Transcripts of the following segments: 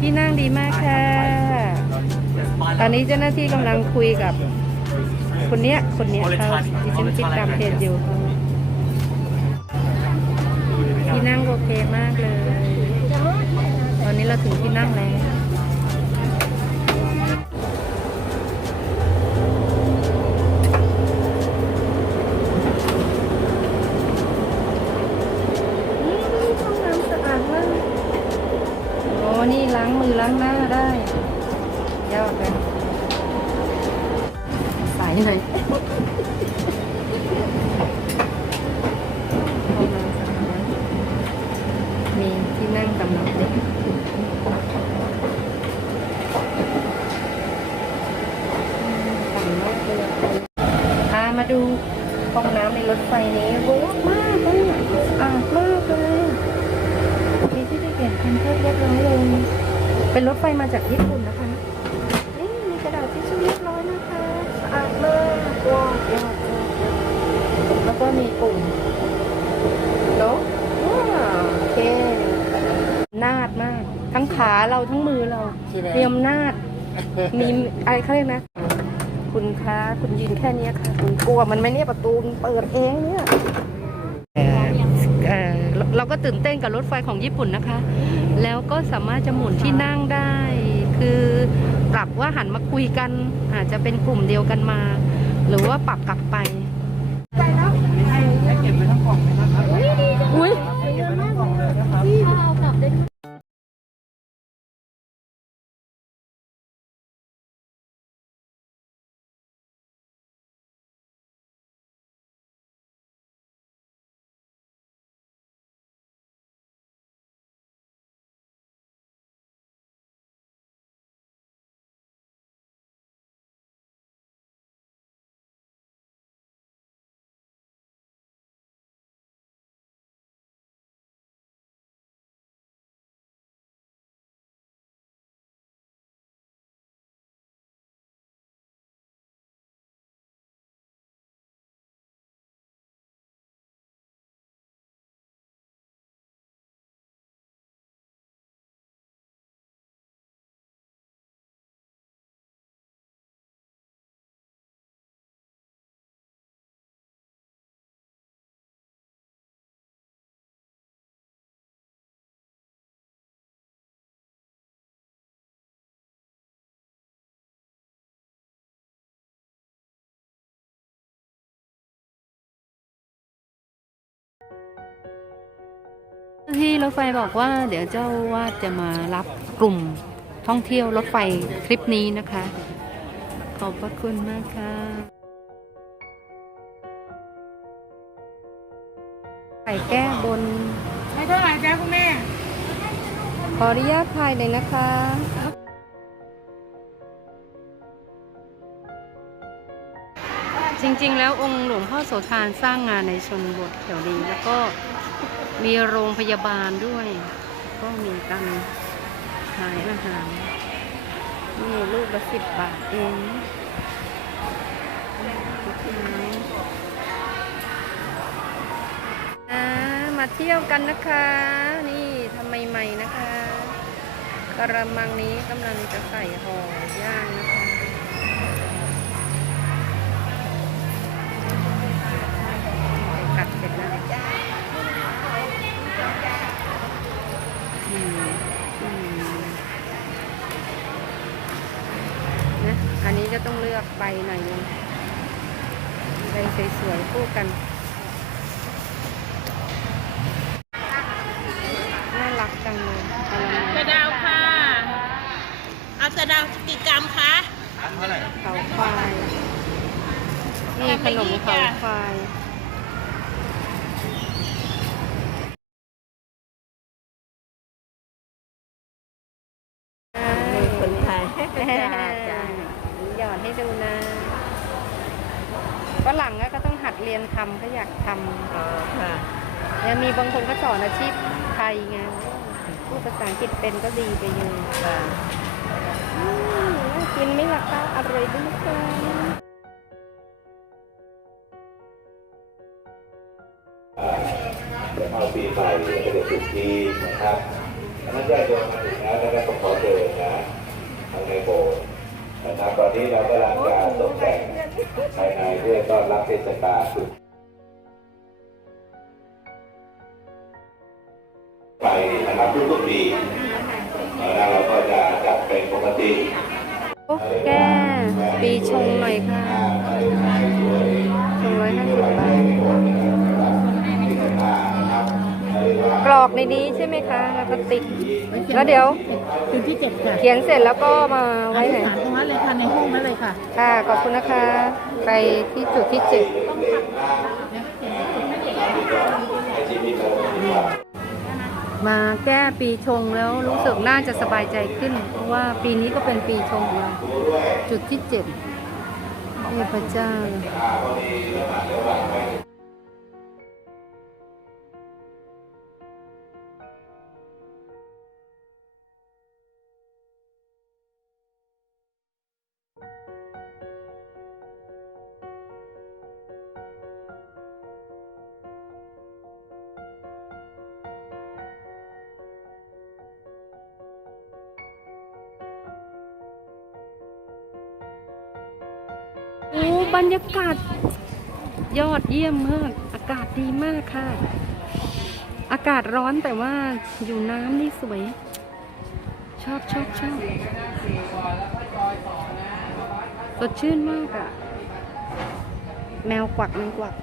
ที่นั่งดีมากค่ะ there's my ตอนนี้เจ้าหน้าที่กำลังคุยกับคนเนี้ย คนเนี้ยเขาดิฉันติดตามเพจอยู่ ที่นั่งโอเคมากเลย ตอนนี้เราถึงที่นั่งแล้วางมือล้างหน้าได้ยอดเลยสายหน่อยห้องน้ำมีที่นั่งสำหรับเด็กสำนักเรือมาดูห้องน้ำในรถไฟนี้โว้มากเลยสะอาดมากเลย มีที่ได้เก็บแพมเพิร์สเรียบร้อยเลย เป็นรถไฟมาจากญี่ปุ่นนะคะ นี่มีกระดาษทิชชู่เรียบร้อยนะคะสะอาดมากว้าวยอดยอดยอดแล้วก็มีปุ่มโน้ว้าวโอเคนาดมาก ทั้งขาเราทั้งมือเราเตรียมนาดมีอะไรเขาเรียกนะ คุณคะคุณยืนแค่เนี้ยค่ะ คุณกลัวมันไหมเนี่ยประตูมันเปิดเองเนี่ยเอ่อเอ่อ เราก็ตื่นเต้นกับรถไฟของญี่ปุ่นนะคะ แล้วก็สามารถจะหมุนที่นั่งได้ คือปรับว่าหันมาคุยกันอาจจะเป็นกลุ่มเดียวกันมา หรือว่าปรับกลับไป ที่รถไฟบอกว่า เดี๋ยวเจ้าว่าจะมารับกลุ่มท่องเที่ยวรถไฟทริปนี้นะคะ ขอบพระคุณมากค่ะไข่แก้บนไม่เท่าไหร่จ้าคุณแม่ ขออนุญาตถ่ายเลยนะคะจริงๆ แล้วองค์หลวงพ่อโสธารสร้างงานในชนบทแถวนี้แล้วก็ มีโรงพยาบาลด้วย ก็มีการขายอาหารนี่ลูกละสิบบาทเองมาเที่ยวกันนะคะ นี่ทำใหม่ๆนะคะกระมังนี้กำลังจะใส่ห่อย่างนะคะกัดเสร็จแล้วอืมอืมนะอันนี้ จะต้องเลือกใบหน่อยนึงใบสวยๆคู่กัน น่ารักจังเลยกะละมังสะดาวค่ะ เอาสะดาวกี่กรัมคะเท่าไหร่เขาควาย นี่ขนมเขาควาย มีคนไทย จ้าจ้าหยอดให้ดูนะฝรั่งก็ต้องหัดเรียนทำก็อยากท อ๋อค่ะำยังมีบางคนก็สอนอาชีพไทยไงพูดภาษาอังกฤษเป็นก็ดีไปเลยค่ะกินไหมล่ะคะอร่อยดีค่ะเอาปีไปก็จะติดที่นะครับอันนั้นญาติโยมมาถึงแล้วนะครับขอเชิญนะทางในโบสถ์นะครับตอนนี้เรากำลังการตกแต่งภายในเพื่อต้อนรับเทศกาล ปีชงหน่อยค่ะสองร้อยห้าสิบบาทกรอกในนี้ใช่ไหมคะแล้วก็ติ๊กแล้วเดี๋ยวจุดที่เจ็ดค่ะเขียนเสร็จแล้วก็มาไว้ไหนตรงนั้นเลยค่ะในห้องนั้นเลยค่ะ ค่ะขอบคุณนะคะ ไปที่จุดที่เจ็ด มาแก้ปีชงแล้วรู้สึกน่าจะสบายใจขึ้น เพราะว่าปีนี้ก็เป็นปีชงของเราจุดที่เจ็ดเทพเจ้า บรรยากาศยอดเยี่ยมมาก อากาศดีมากค่ะ อากาศร้อนแต่ว่าอยู่น้ำนี่สวย ชอบชอบชอบสดชื่นมากอะแมวกวักแมวกวัก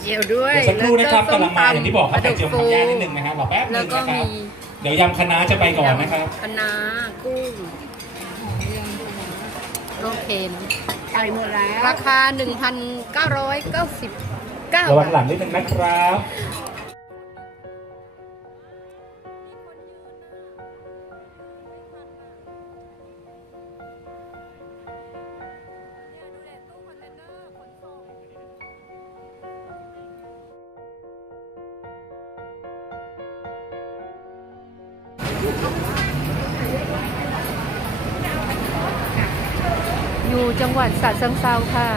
เจียวด้วยเดี๋ยวสักครู่นะครับแล้วกำลังมาอย่างที่บอกครับปลไข่ดุเจียวฟูทำยากนิดนึงนะครับรอแป๊บนึแล้วงก็นะครับ มีเดี๋ยวยำคณะจะไปก่อนนะครับคะน้ากุ้งโอเคไก่หมดแล้วราคา 1,999ระวังหลับาทงนิดนึงนะครับ อยู่จังหวัดสระเชิงเซาค่ะ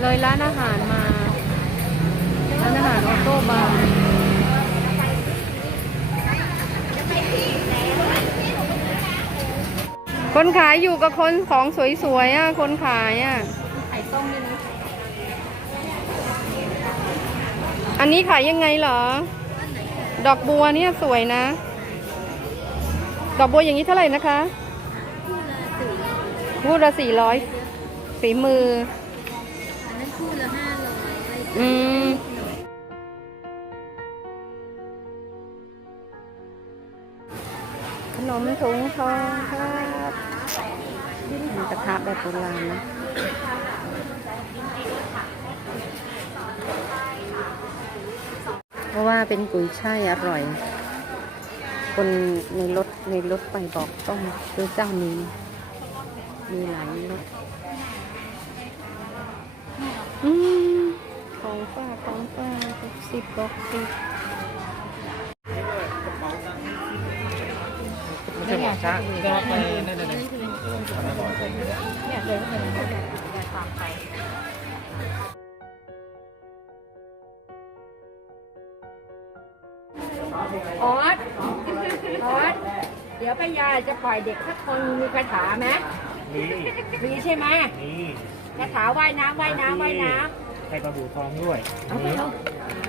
เลยร้านอาหารมา ร้านอาหารออโต้บาร์คนขายอยู่กับคนของสวยๆอะ คนขายอะอันนี้ขายยังไงเหรอ ดอกบัวเนี่ยสวยนะ ดอกบัวอย่างนี้เท่าไหร่นะคะคู่ละสี่ร้อยฝีมืออันนั้นคู่ละห้าร้อยอืมขนมถุงทองครับมีกระทะแบบโบราณนะเพราะว่าเป็นกุยช่ายอร่อย คนในรถในรถไปบอกต้องซื้อเจ้านี้มีหลายรสอืมของป้าของป้าหกสิบบอกสิบไม่ใช่หมอช้างก็ไปนั่นนั่นออสออส เดี๋ยวป้ายาจะปล่อยเด็กสักคนมีคาถาไหมนี่มีใช่ไหมนี่คาถาว่ายน้ำว่ายน้ำว่ายน้ใส่ปลาบูทองด้วยำเอาไปเอา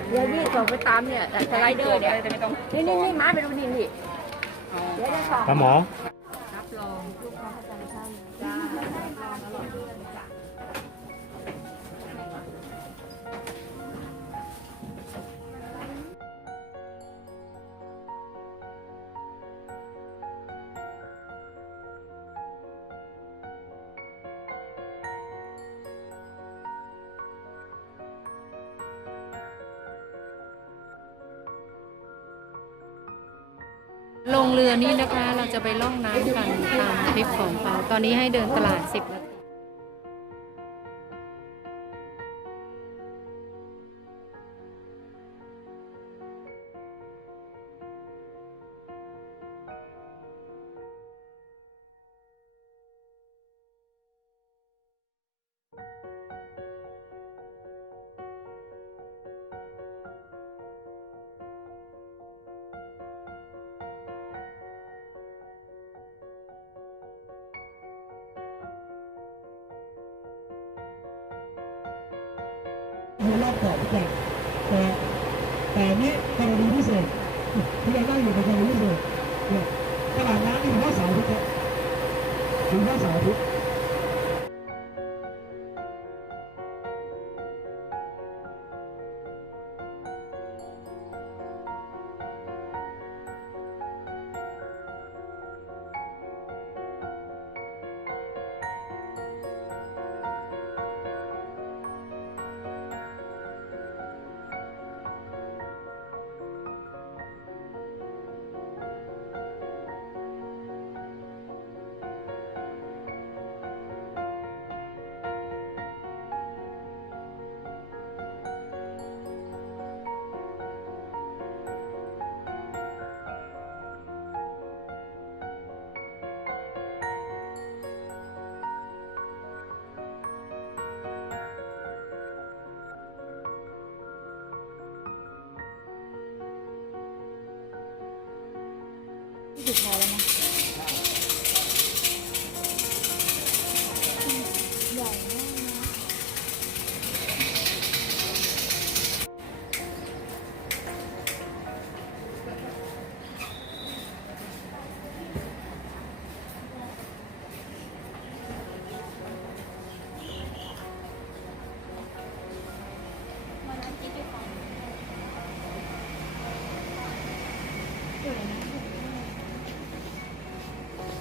เดี๋ยวนี่ส่งไปตามเนี่ยสไลเดอร์เดี๋ยวไม่ต้องนี่นี่นี่มาไปดูนี่นี่เดี๋ยวจะสอง ปลาหมอ ลงเรือนี้นะคะเราจะไปล่องน้ำกันตามทริปของเขาตอนนี้ให้เดินตลาด 10นาที เกาะจัดแต่แต่นี้กรณีพิเศษที่เราได้อยู่ในกรณีพิเศษเนี่ยตลาดน้ำอยู่ท่าเสาร์อาทิตย์ครับถือว่าเสาร์อาทิตย์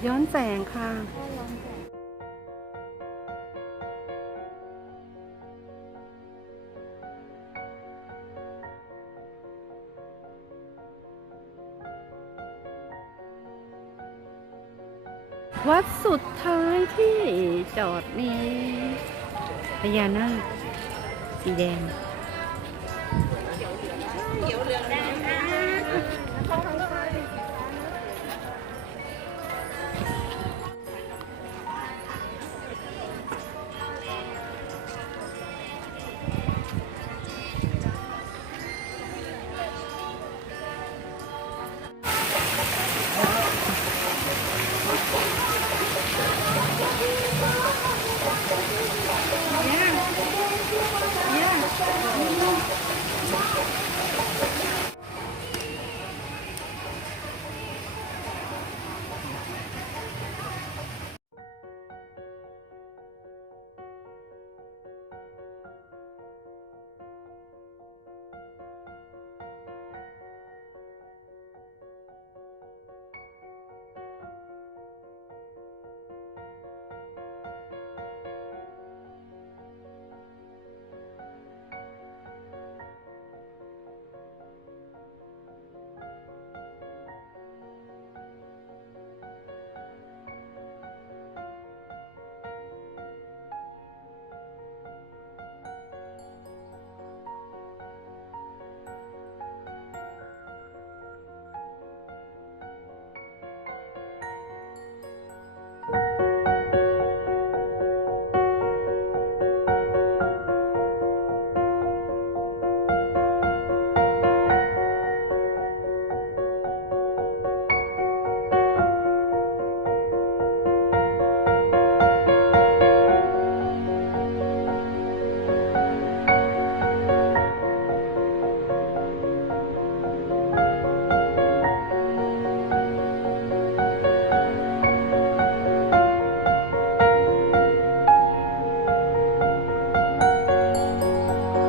ย้อนแสงค่ะวัดสุดท้ายที่จอดมีพญานาคสีแดง